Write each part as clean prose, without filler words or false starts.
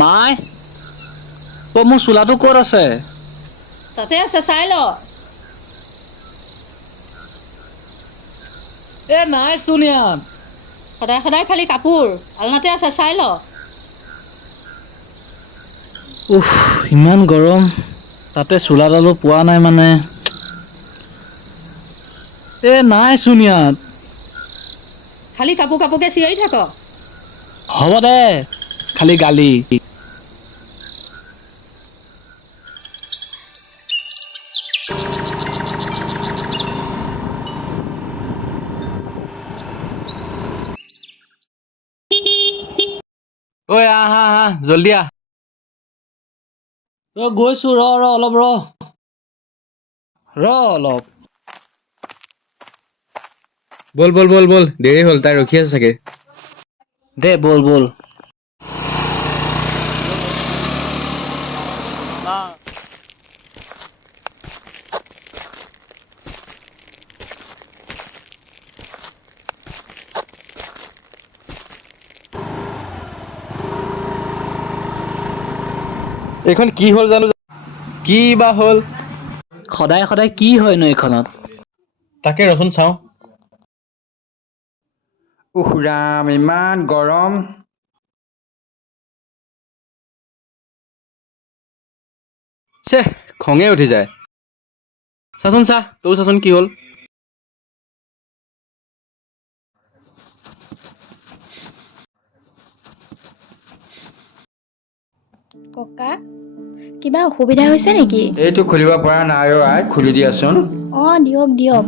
মাই মোৰ চোলাটো ক'ত আছে? তাতে আছে, চাই ল। নাই চোন ইয়াত। সদায় সদায় খালি কাপোৰ আলনাতে আছে, চাই ল। ইমান গৰম, তাতে চোলাডালো পোৱা নাই মানে। নাই চোন ইয়াত। খালি কাপোৰ কাপোৰকে চিঞৰি থাক। হ'ব দে, খালি গালি। ঐ আহ জল্দি আহ। গৈছো, ৰ অলপ অলপ। বল দেৰি হ'ল, তাই ৰখি আছে চাগে। দে বল। এইখন কি হ'ল জানো, কি বা হ'ল? সদায় সদায় কি হয়নো এইখনত? তাকে ৰচোন চাওঁ। উফ ৰাম, ইমান গৰম। খঙে উঠি যায়। চাচোন তোৰ চাচোন কি হ'ল? ককা, কিবা অসুবিধা হৈছে নেকি? এইটো খুলিব পৰা নাই অ' আই, খুলি দিয়াচোন। দিয়ক।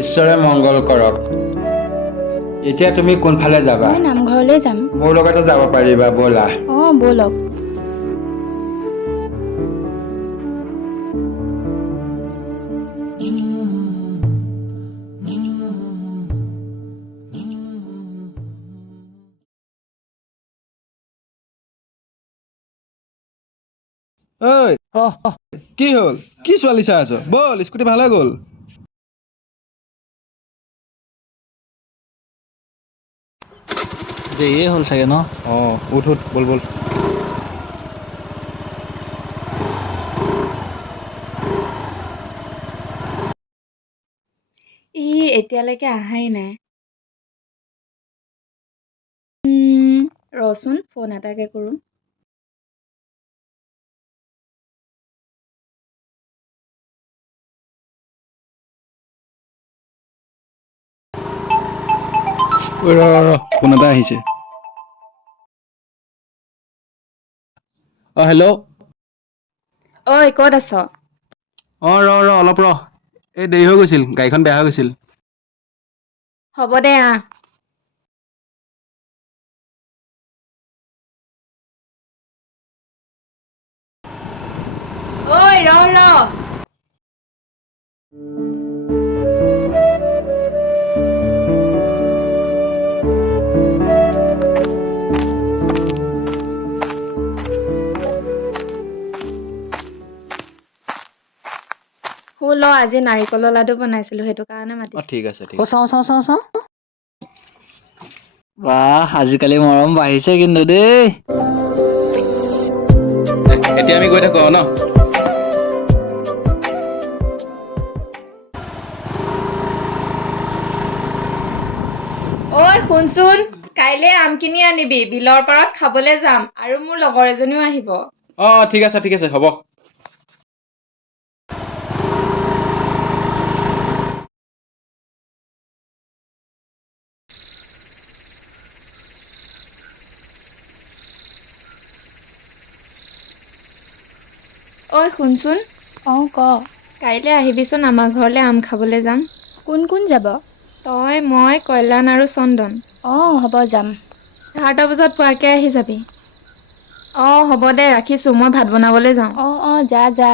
ঈশ্বৰে মংগল কৰক। এতিয়া তুমি কোনফালে যাবা? মই নামঘৰলৈ যাম। মোৰ লগতে যাব পাৰিবা, ব'লা। ব'লক। ঐ কি হ'ল? কি ছোৱালী চাই আছ? ব'ল, স্কুটি ভালে গ'ল। দেৰিয়ে হ'ল চাগে ন? উঠ বল। এতিয়ালৈকে আহাই নাই। ৰচোন, ফোন এটাকে কৰোঁ। ৰ ফোন এটা আহিছে। হেল্ল'। ঐ, ক'ত আছ? ৰ অলপ ৰ। এই দেৰি হৈ গৈছিল, গাড়ীখন বেয়া হৈ গৈছিল। হ'ব দে, আহ। ঐ, ৰ। আজি নাৰিকলৰ লাডু বনাইছিলো, সেইটো কাৰণে মাতিছো। ঠিক আছে। চাওঁ। বাহ, আজিকালি মৰম বাঢ়িছে কিন্তু দেই। এতিয়া আমি গৈ থাকো ন? ঐ শুনচোন, কাইলে আম কিনি আনিবি, বিলৰ পাৰত খাবলৈ যাম, আৰু মোৰ লগৰ এজনীও আহিব। ঠিক আছে হ'ব। ঐ শুনচোন। ক। কাইলৈ আহিবিচোন, আমাৰ ঘৰলৈ আম খাবলৈ যাম। কোন যাব? তই, মই, কল্যাণ আৰু চন্দন। হ'ব, যাম। 11টা বজাত পোৱাকে আহি যাবি। হ'ব দে, ৰাখিছো, মই ভাত বনাবলৈ যাওঁ। যা।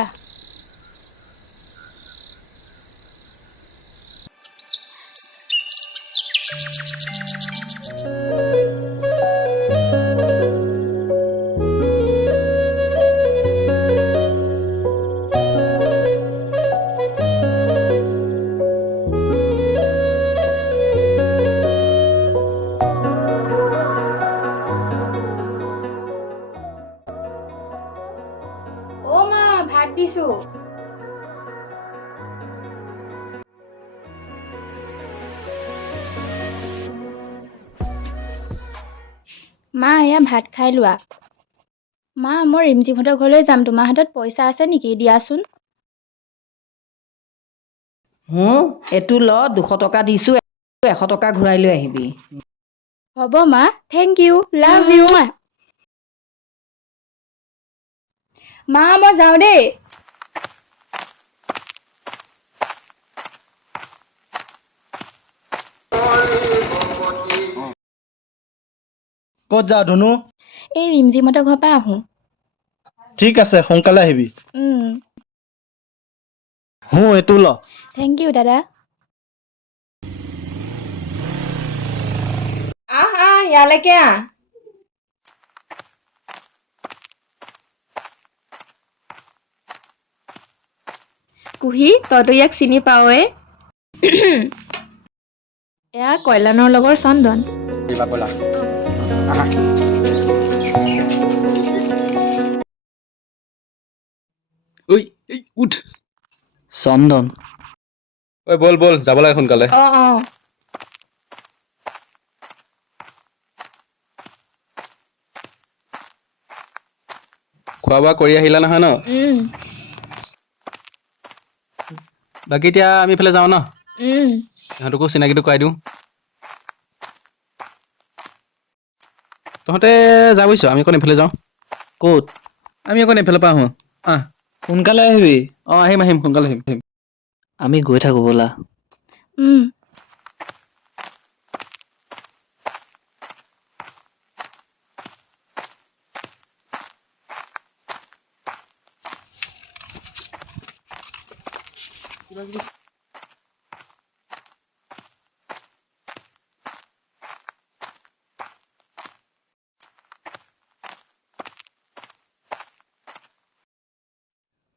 মা এয়া ভাত খাই লোৱা। মা মই ৰিমজিমহঁতৰ ঘৰলৈ যাম, তোমাৰ হাতত পইচা আছে নেকি? দিয়াচোন। এইটো ল 200 টকা দিছো 100 টকা ঘূৰাই লৈ আহিবি। হ'ব মা, থেংক ইউ, লাভ ইউ। মা মই যাওঁ দেই। ক'ত যাওঁ ধুনু? এই ৰিমজিমহঁতৰ ঘৰৰ পৰা আহোঁ। ঠিক আছে, সোনকালে আহিবি। এইটো ল। থেংক ইউ দাদা। আহ ইয়ালৈকে আহ। কুহি তইতো ইয়াক চিনি পাৱয়ে। এয়া কল্যাণৰ লগৰ চন্দন। ব'লা ঐ উঠ। চন্দন। ঐ বল বল, যাব লাগে সোনকালে। অ খোৱা বোৱা কৰি আহিলা নহয় ন? বাকী এতিয়া আমি এইফালে যাওঁ ন? ইহঁতকো চিনাকিটো কৰাই দিওঁ। তহঁতে যা বুজিছ, আমি অকণ এইফালে যাওঁ। ক'ত? আমি অকণ এইফালৰ পৰা আহোঁ। সোনকালে আহিবি। আহিম সোনকালে আহিম। আমি গৈ থাকো ব'লা।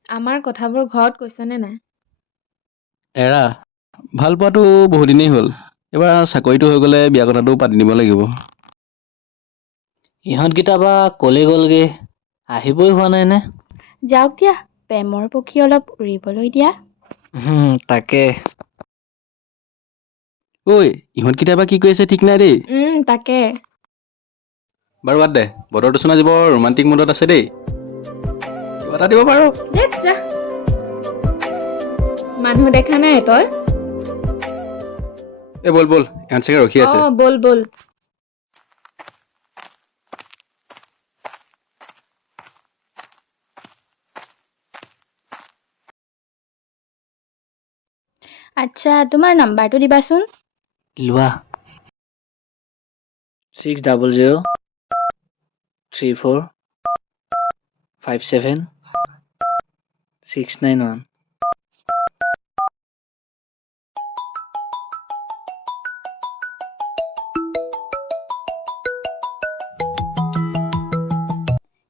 আমাৰ কথাবোৰ ঘৰত কৈছনে নাই? এৰা, ভাল পোৱাটো বহুত দিনেই হ'ল। এইবাৰ চাকৰিটো হৈ গ'লে বিয়া কথাটো পাতি দিব লাগিব। ইহঁতকেইটা বা ক'লে গ'লগে, আহিবই হোৱা নাই নে? যাওক দিয়া, প্ৰেমৰ পক্ষী অলপ উৰিবলৈ দিয়া। তাকে। ঐ ইহঁতকেইটা বা কি কৰি আছে ঠিক নাই দেই। তাকে। বাৰু বাদ দে, বতৰটো চোন আজি বৰ ৰোমান্টিক মুডত আছে দেই। কিবা এটা দিব পাৰো। যা। মানুহ দেখা নাই তই? বল বল, ইহঁত চাগে ৰখি আছে। বল বল। আচ্ছা, তোমাৰ নাম্বাৰটো দিবাচোন। লোৱা। 600345769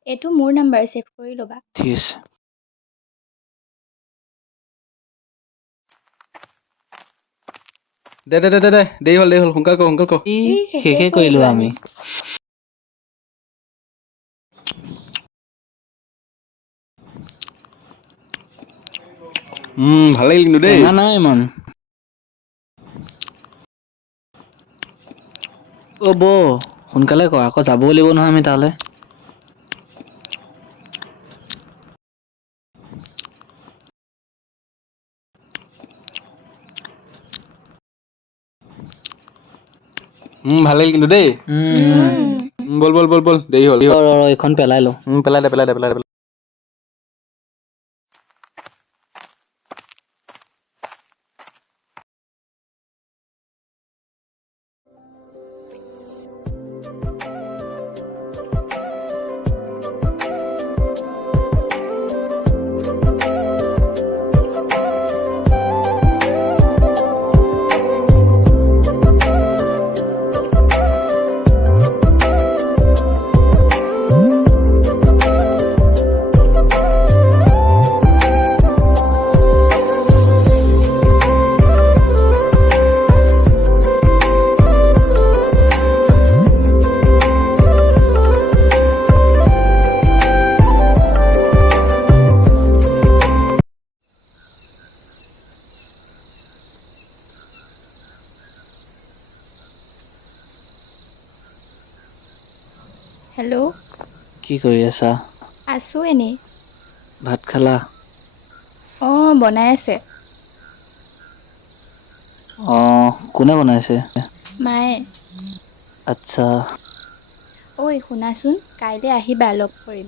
এইটো মোৰ নাম্বাৰ, ছেভ কৰি ল'বা। ঠিক আছে। দে দেৰি হ'ল সোনকাল কৰ। শেষে কৰিলো আমি। ভাল লাগিল কিন্তু দেই। টেঙা নাই ইমান। বৌ সোনকালে কৰ, আকৌ যাবও লাগিব নহয় আমি তালৈ। ভাল লাগিল কিন্তু দেই। বল দেৰি হ'ল। এইখন পেলাই লওঁ। পেলাই দে। হেল্ল', কি কৰি আছা? আছোঁ এনেই। ভাত খালা? অঁ, বনাই আছে। কোনে বনাইছে? মায়ে। আচ্ছা। ঐ শুনাচোন, কাইলৈ আহিবা লগ কৰিম।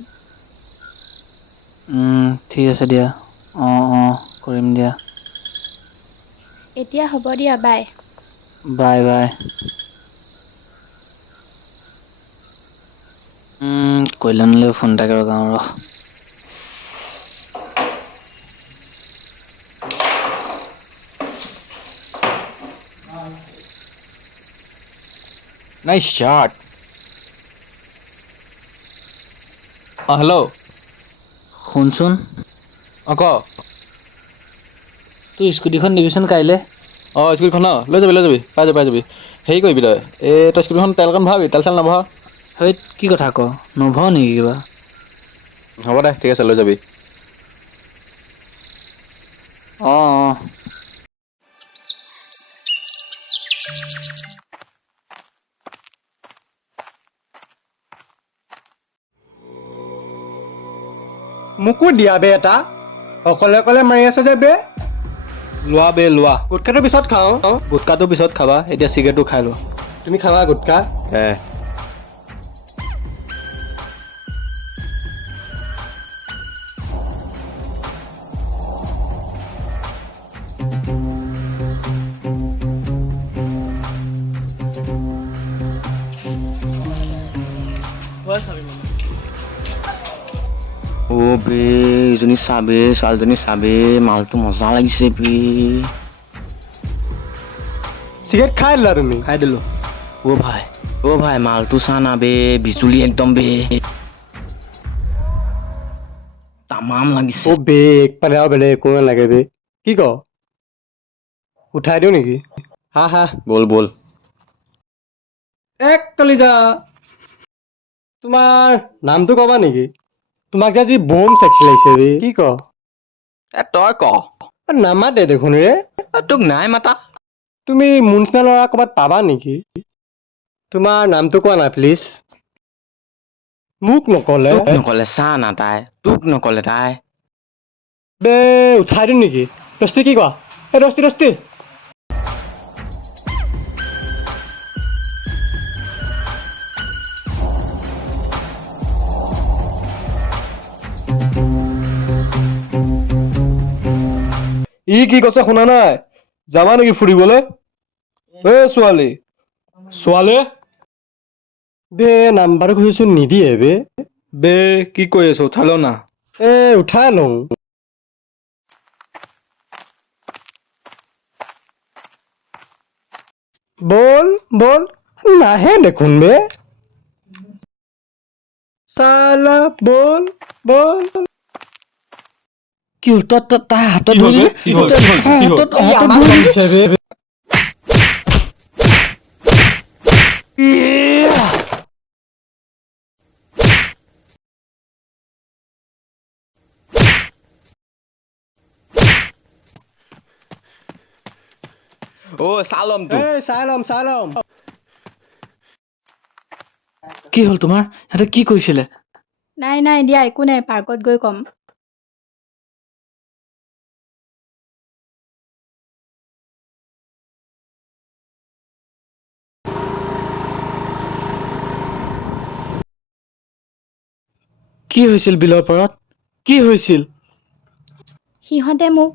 ঠিক আছে দিয়া। অঁ, কৰিম দিয়া। এতিয়া হ'ব দিয়া, বাই। Bye bye. কল্যাণলৈ ফোন এটাকে লগাওঁ ৰহ। Nice shot. অঁ, হেল্ল'। শুনচোন, অঁ, ক। তোৰ স্কুটিখন দিবিচোন কাইলৈ। অঁ, স্কুটিখন ন লৈ যাবি পাই যাবি। হেৰি কৰিবি তই তই স্কুটিখন তেল অকণ ভৰাবি, তেল চেল নভৰাও? হেইত কি কথা ক, নভৰাও নেকি কিবা? হ'ব দে, ঠিক আছে লৈ যাবি। অঁ। মোকো দিয়া বে এটা। অকলে অকলে মাৰি আছে যে বে। লোৱা বে লোৱা। গুটখাটো পিছত খাওঁ। গুটকাটো পিছত খাবা, এতিয়া চিগাৰেটটো খাই লোৱা। তুমি খাবা গুটখা? অ' বে ইজনী চাবে, ছোৱালীজনী চাবে, মালটো মজা লাগিছে বে। চিগাৰেট খাই দিলা তুমি? খাই দিলো। অ' ভাই মালটো চা না বে, বিজুলী একদম বে। তামাম লাগিছে। অ' বে একপালে আৰু বেলেগ একো নালাগে বে। কি ক? উঠাই দিওঁ নেকি? হা। বল। এক কলিজা। তোমাৰ নামটো কবা নেকি? তোমাক যে আজি বম চেক্সি লাগিছে বে। কি ক? তই ক। নামাতে দেখোন ৰে। তোক নাই মাতা। তুমি মোৰ নিচিনা ল'ৰা ক'ৰবাত পাবা নেকি? তোমাৰ নামটো কোৱা না প্লিজ। মোক নকলে। তোক নকলে চা না তাই, তোক নকলে তাই। বে উঠাই দিম নেকি? দস্তি কি কোৱা? দস্তি। ই কি কৈছে শুনা নাই? যাবা নেকি ফুৰিবলে? ছোৱালী। ছোৱালী? বে নাম্বাৰটো খুজিছো নিদিয়ে বে। বে কি কৰি আছ, উঠাই ল না। উঠাই লওঁ। বল। নাহে দেখোন বে। চালা বল। কি হ'ল তাৰ হাতত কি হ'ল ধৰিলি বে? যে? কি হ'ল? এই হাতত আমাক ধৰিলি যে? মাৰিছে বে। চাই ল'ম তো। চাই লম। কি হ'ল তোমাৰ? সিহঁতে কি কৰিছিলে? নাই দিয়া, একো নাই, পাৰ্কত গৈ ক'ম। কি হৈছিল বিলৰ পাৰত? কি হৈছিল? সিহঁতে মোক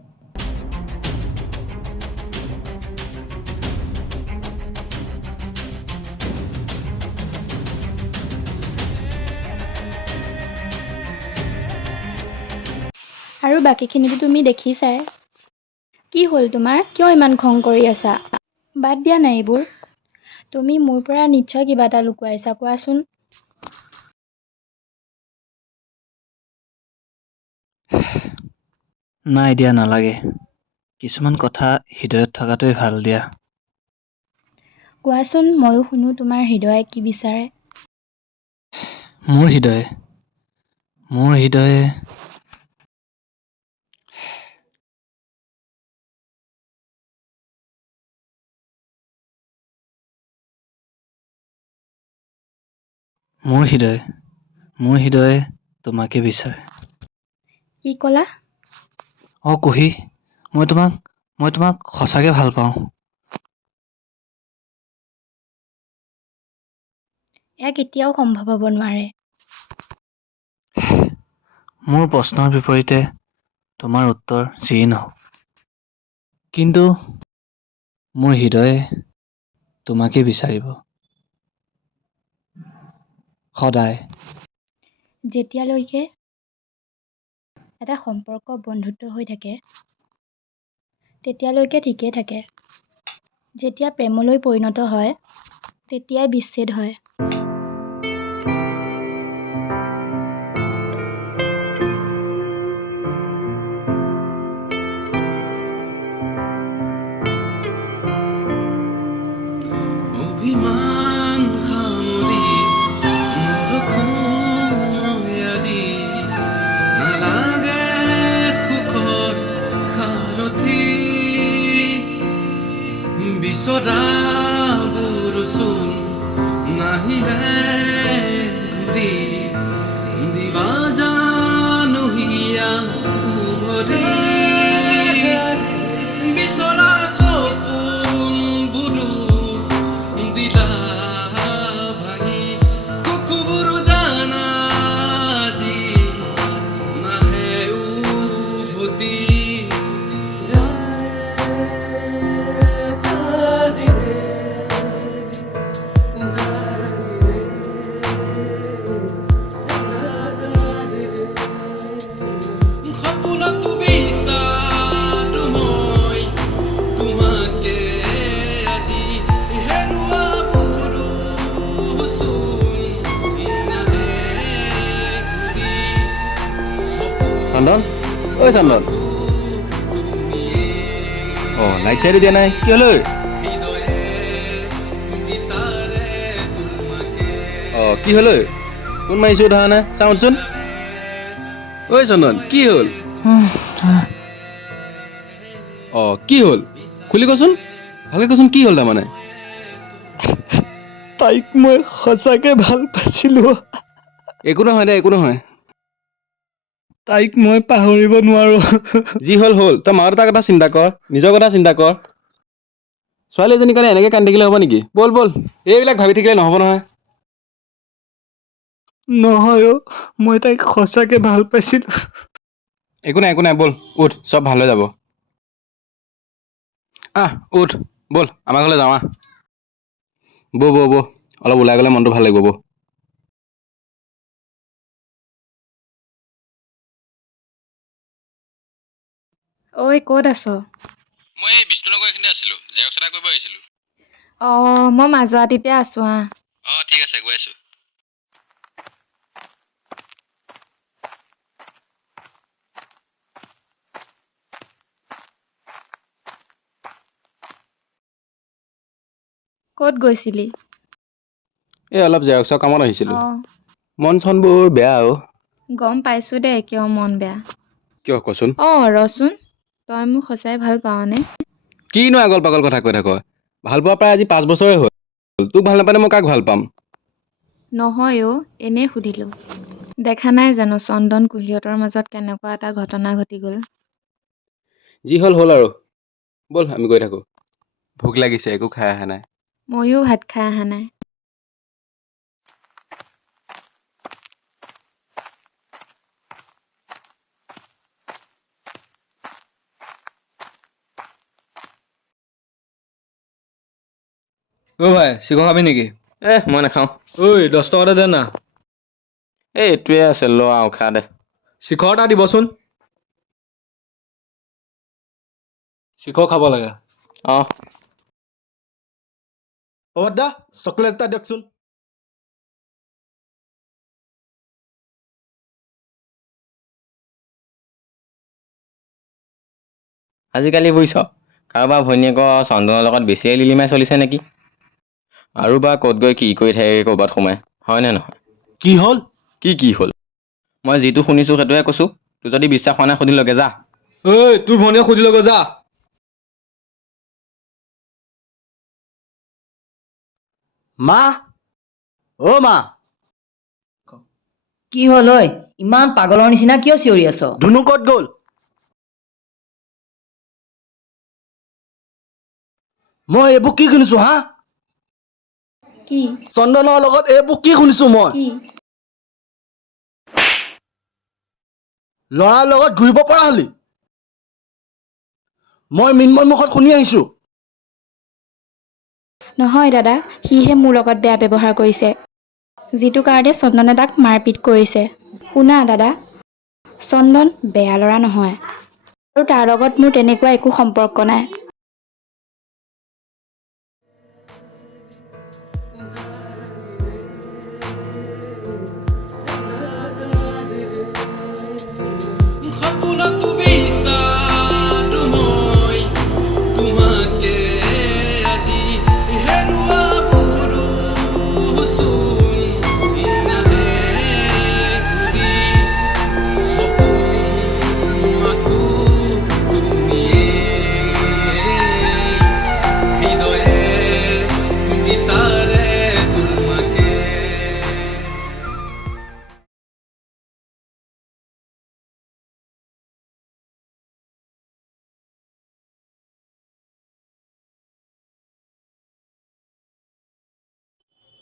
আৰু বাকীখিনিতো তুমি দেখিছাই। কি হ'ল তোমাৰ? কিয় ইমান খং কৰি আছা? বাদ দিয়া নাই এইবোৰ। তুমি মোৰ পৰা নিশ্চয় কিবা এটা লুকুৱাইছা, কোৱাচোন। নাই দিয়া, নালাগে। কিছুমান কথা হৃদয়ত থকাটোৱে ভাল দিয়া। কোৱাচোন, ময়ো শুনো তোমাৰ হৃদয়ে কি বিচাৰে। মোৰ হৃদয়ে মোৰ হৃদয়ে তোমাকে বিচাৰে। কি ক'লা? কুহি, মই তোমাক সঁচাকে ভাল পাওঁ। এয়া কেতিয়াও সম্ভৱ হ'ব নোৱাৰে। মোৰ প্ৰশ্নৰ বিপৰীতে তোমাৰ উত্তৰ যিয়েই নহওক, কিন্তু মোৰ হৃদয়ে তোমাকে বিচাৰিব সদায়। যেতিয়ালৈকে এটা সম্পৰ্ক বন্ধুত্ব হৈ থাকে তেতিয়ালৈকে ঠিকেই থাকে। যেতিয়া প্ৰেমলৈ পৰিণত হয় তেতিয়াই বিচ্ছেদ হয়। অভিমান সামৰি আজি নালাগে সুখৰ সাৰথি বিচৰাবোৰচোন নাহিলে ঘূৰি দিবা জানুহিয়া উমৰি বিচৰা সপোনবোৰো দিলা ভাঙি সুখবোৰো জানা আজি নাহে উভতি সপোনতো বিচাৰো মই তোমাকে আজি হেৰুৱাবোৰোচোন নাহে ঘূৰি চন্দন, ঐ চন্দন। লাইট চাইটো দিয়া নাই, কি হ'ল ঐ? হৃদয়ে বিচাৰে তোমাকে কি হ'ল ঐ? ফোন মাৰিছোঁ ধৰা নাই, চাওঁচোন। ঐ চন্দন, কি হ'ল? কি হ'ল? খুলি কচোন, ভালকে কচোন, কি হ'ল তাৰমানে? তাইক মই সঁচাকে ভাল পাইছিলোঁ। একো নহয় দে, একো নহয়। তাইক মই পাহৰিব নোৱাৰো। যি হ'ল হ'ল, তই মা দেউতাৰ কথা চিন্তা কৰ, নিজৰ কথা চিন্তা কৰ। ছোৱালী এজনীৰ কাৰণে এনেকে কান্দি থাকিলে হ'ব নেকি? ব'ল ব'ল, এইবিলাক ভাবি থাকিলে নহ'ব নহয়। নহয় অ', মই তাইক সঁচাকে ভাল পাইছিলোঁ। একো নাই, ব'ল উঠ, চব ভাল হৈ যাব। উঠ, ব'ল আমাৰ ঘৰলৈ যাওঁ আহ। বৌ অলপ ওলাই গ'লে মনটো ভাল লাগিব বৌ। ঐ ক'ত আছ? মই এই বিষ্ণুনগৰ এইখিনিতে আছিলোঁ, জেৰক্স এটা কৰিব আহিছিলোঁ। মই মাজুৱাটিতে আছোঁ ঠিক আছে, গৈ আছোঁ। ক'ত গৈছিলি? এই অলপ জেৰক্সৰ কামত আহিছিলোঁ। অঁ মন চনবোৰ বেয়া গম পাইছোঁ দে কিয় মন বেয়া। কিয় কচোন? ৰচোন, তই মোক সঁচাই ভাল পাৱনে? কিনো আগল পাগল কথা কৈ থাক? ভাল পোৱা প্ৰায় আজি 5 বছৰে হ'ল। তোক ভাল নাপালে মই কাক ভাল পাম? নহয় এনেই সুধিলোঁ। দেখা নাই জানো চন্দন কুঁহিহঁতৰ মাজত কেনেকুৱা এটা ঘটনা ঘটি গ'ল। যি হ'ল হ'ল আৰু, ব'ল আমি গৈ থাকোঁ। ভোক লাগিছে, একো খাই অহা নাই। ময়ো ভাত খাই অহা নাই। ভাই চিখৰ খাবি নেকি? মই নাখাওঁ। ঐ 10 টকাতে দে না। এইটোৱে আছে, ল আৰু খা দে। চিখৰ এটা দিবচোন। চিখৰ খাব লাগে। দা চকলেট এটা দিয়কচোন। আজিকালি বুজিছ, কাৰোবাৰ ভৈনীয়েকৰ চন্দনৰ লগত বেছিয়ে লিলিমাই চলিছে নেকি? আৰু বা ক'ত গৈ কি কৰি থাকে ক'ৰবাত সোমাই, হয়নে নহয়? কি হ'ল? কি হ'ল? মই যিটো শুনিছোঁ সেইটোৱে কৈছোঁ। তোৰ যদি বিশ্বাস হোৱা নাই সুধি লগে যা। তোৰ ভনীয়ে সুধি লগে যা। মা, মা। কি হ'ল ঐ ইমান পাগলৰ নিচিনা কিয় চিঞৰি আছ ধুনু ক'ত গ'ল? মই এইবোৰ কি শুনিছো হা? কি চন্দনৰ লগত এইবোৰ কি শুনিছো মই? কি ল'ৰাৰ লগত ঘূৰিব পৰা হলি? মই মিন্ময় মুখত শুনি আহিছো। নহয় দাদা, সিহে মোৰ লগত বেয়া ব্যৱহাৰ কৰিছে, যিটো কাৰণে চন্দনে তাক মাৰপিট কৰিছে। শুনা দাদা, চন্দন বেয়া ল'ৰা নহয় আৰু তাৰ লগত মোৰ তেনেকুৱা একো সম্পৰ্ক নাই। সপোনতো বিচাৰো মই তোমাকে আজি হেৰুৱা মোৰো চোন নাহে ঘূৰি সপোন মাথো তুমিয়ে হৃদয়ে বিচাৰে তোমাকে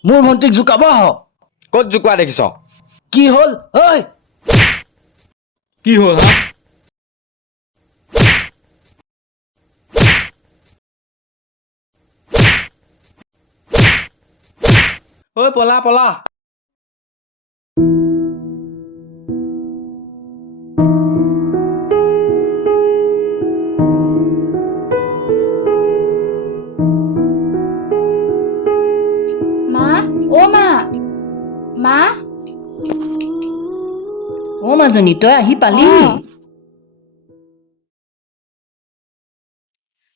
মোৰ ভণ্টিক জোকাব আহ। ক'ত জোকোৱা দেখিছ? কি হ'ল ঐ? কি হ'ল হা? ঐ পলা পলা। মা, অ' মা, মা, অ মাজনী তই আহি পালিহি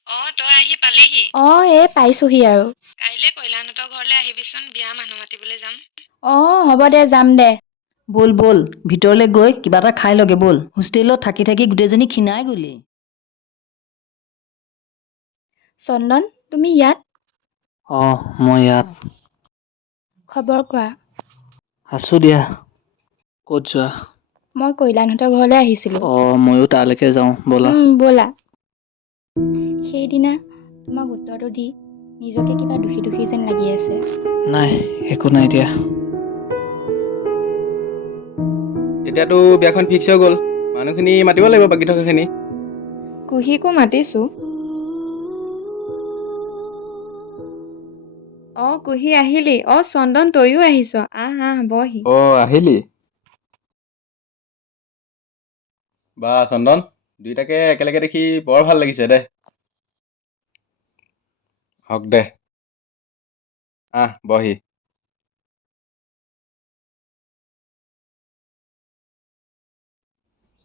অ। তই আহি পালিহি। অঁ এই পাইছোহি আৰু। কাইলৈ কৈলাহঁতৰ ঘৰলৈ আহিবিচোন, বিয়া মানুহ মাতিবলৈ যাম। অঁ হ'ব দে, যাম দে। ব'ল ব'ল ভিতৰলৈ গৈ কিবা এটা খাই লগে ব'ল, হোষ্টেলত থাকি থাকি গোটেইজনী ক্ষীণাই গ'লি। চন্দন, তুমি ইয়াত? অঁ মই ইয়াত খবৰ কোৱা। আছো দিয়া। ক'ত যোৱা? মই কৈলানহঁতৰ ঘৰলৈ আহিছিলোঁ। অঁ ময়ো তালৈকে যাওঁ ব'লা। ব'লা। সেইদিনা তোমাক উত্তৰটো দি নিজকে কিবা দুখী দুখী যেন লাগি আছে। নাই একো নাই দিয়া। এতিয়াতো বিয়াখন ফিক্স হৈ গ'ল, মানুহখিনি মাতিব লাগিব বাকী থকাখিনি। কুহিকো মাতিছো। কুহি আহিলি? চন্দন তইও আহিছ? আহ বহি। আহিলি? বা চন্দন, দুইটাকে একেলগে দেখি বৰ ভাল লাগিছে দে। হওক দে, বহি।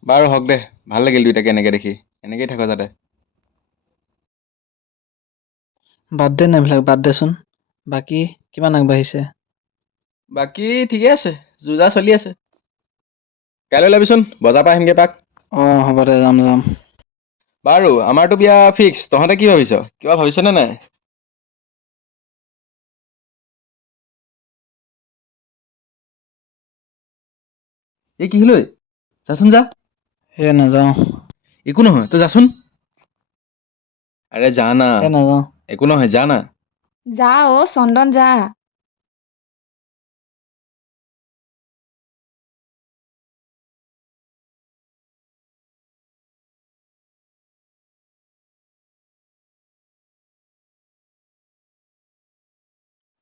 বাৰু হওক দে, ভাল লাগিল দুইটাকে এনেকে দেখি, এনেকেই থাকো যাতে। বাদ দে না এইবিলাক, বাদ দেচোন। বাকী কিমান আগবাঢ়িছে? বাকী ঠিকে আছে, যোজা চলি আছে। কাইলৈ ওলাবিচোন, বজাৰ পৰা আহিমগে তাক। অঁ হ'ব দে, যাম যাম। বাৰু আমাৰতো বিয়া ফিক্স, তহঁতে কি ভাবিছ? কিবা ভাবিছনে নাই? এই কি হল ঐ? যাচোন যা। নাযাওঁ। একো নহয়, তই যাচোন। আৰে যা না। নাযাওঁ। একো নহয়, যা না। যা চন্দন যা।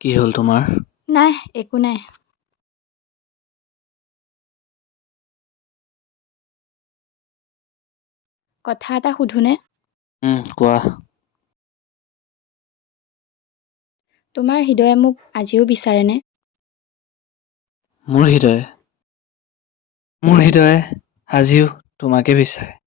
কি হ'ল তোমাৰ? নাই একো নাই। কথা এটা সুধোনে? কোৱা। তোমাৰ হৃদয়ে মোক আজিও বিচাৰেনে? মোৰ হৃদয়ে আজিও তোমাকে বিচাৰে।